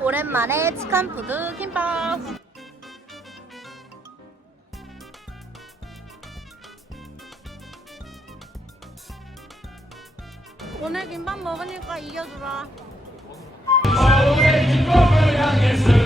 오랜만에 치칸푸드 김밥. 오늘 김밥 먹으니까 이겨주라. 3차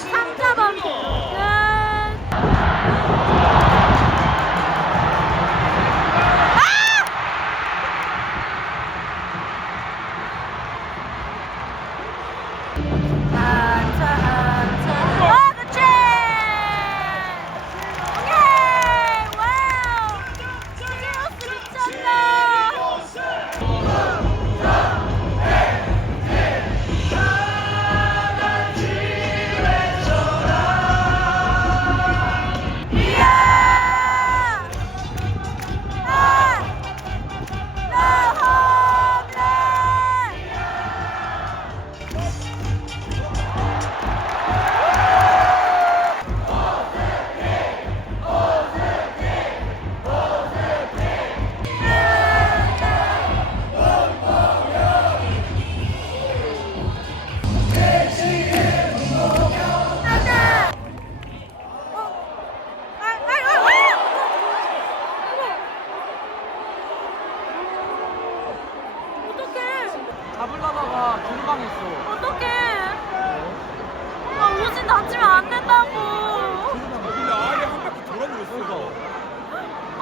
সাতটা বন্ধ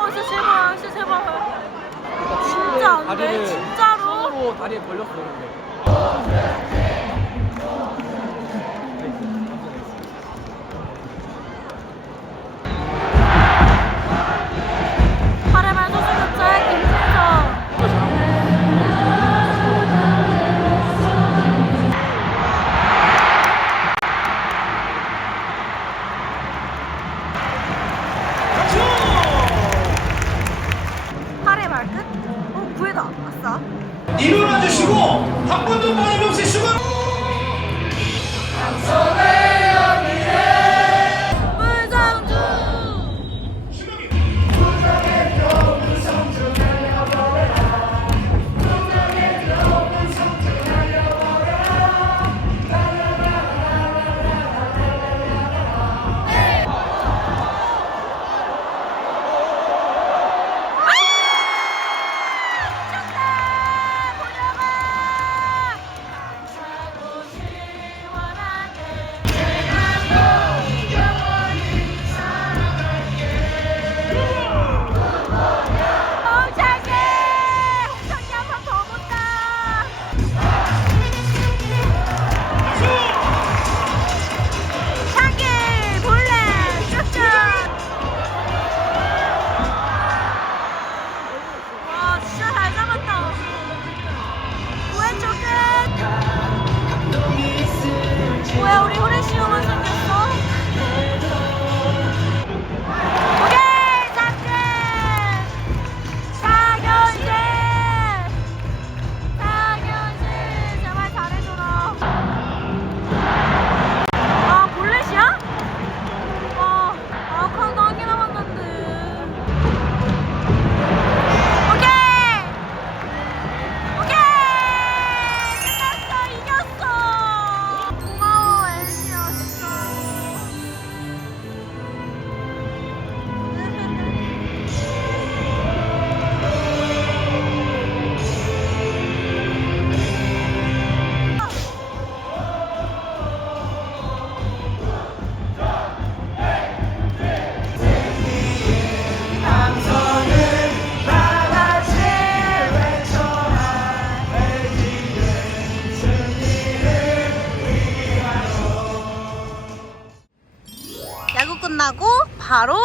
아, 진짜 제발, 진짜 제발. 진짜 안 돼, 진짜로. 손으로 다리에 걸렸어, 근데. 한 번도 빠짐없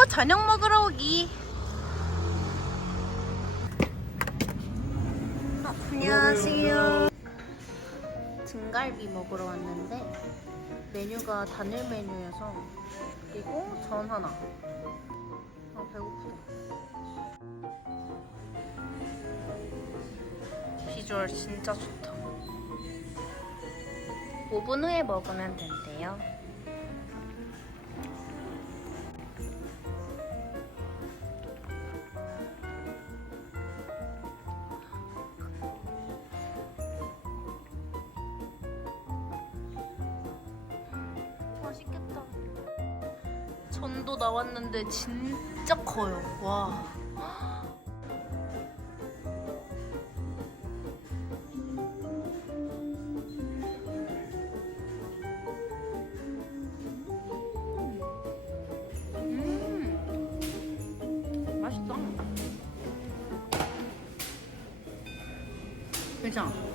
저녁 먹으러 오기. 어, 안녕하세요. 등갈비 먹으러 왔는데 메뉴가 단일 메뉴여서 그리고 전 하나. 아 배고프다. 비주얼 진짜 좋다. 5분 후에 먹으면 된대요. 전도 나왔는데 진짜 커요. 와. 음. 괜찮아.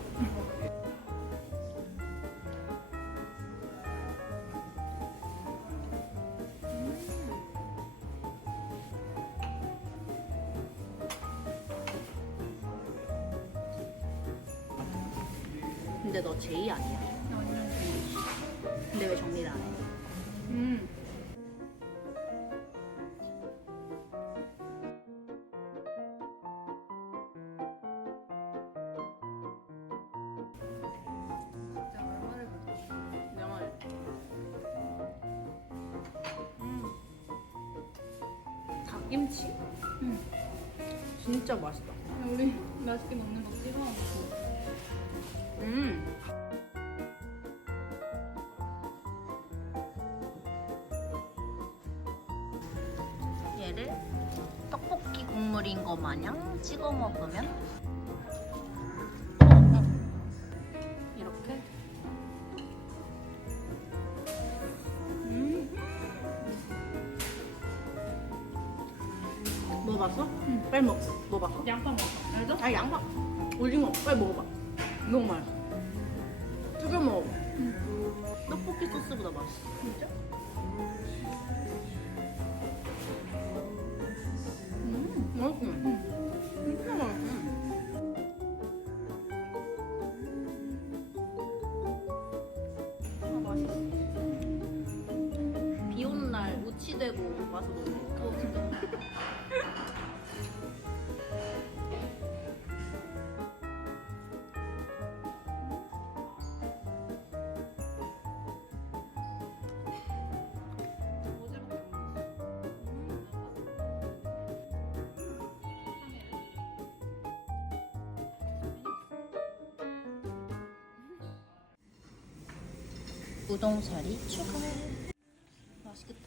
닭김치? 응. 진짜 맛있다. 우리 맛있게 먹는 거 찍어. 음. 얘를 떡볶이 국물인 거 마냥 찍어 먹으면 빨리 먹어. 먹어봤어? 양파 먹어. 알죠? 아 양파 오징어 빨리 먹어봐 너무 맛있어 튀겨 먹어 떡볶이 소스보다 맛있어 진짜? 음. 맛있어 음. 진짜 아 맛있어 비 오는 날 우치되고 와서 어, 우동사리 추가. 맛있겠다.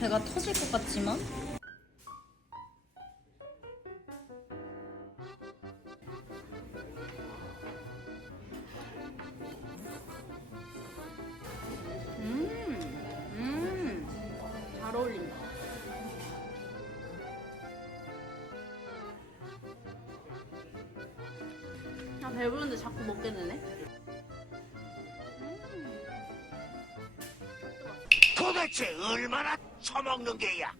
배가 터질 것 같지만 도대체 얼마나 처먹는 게야?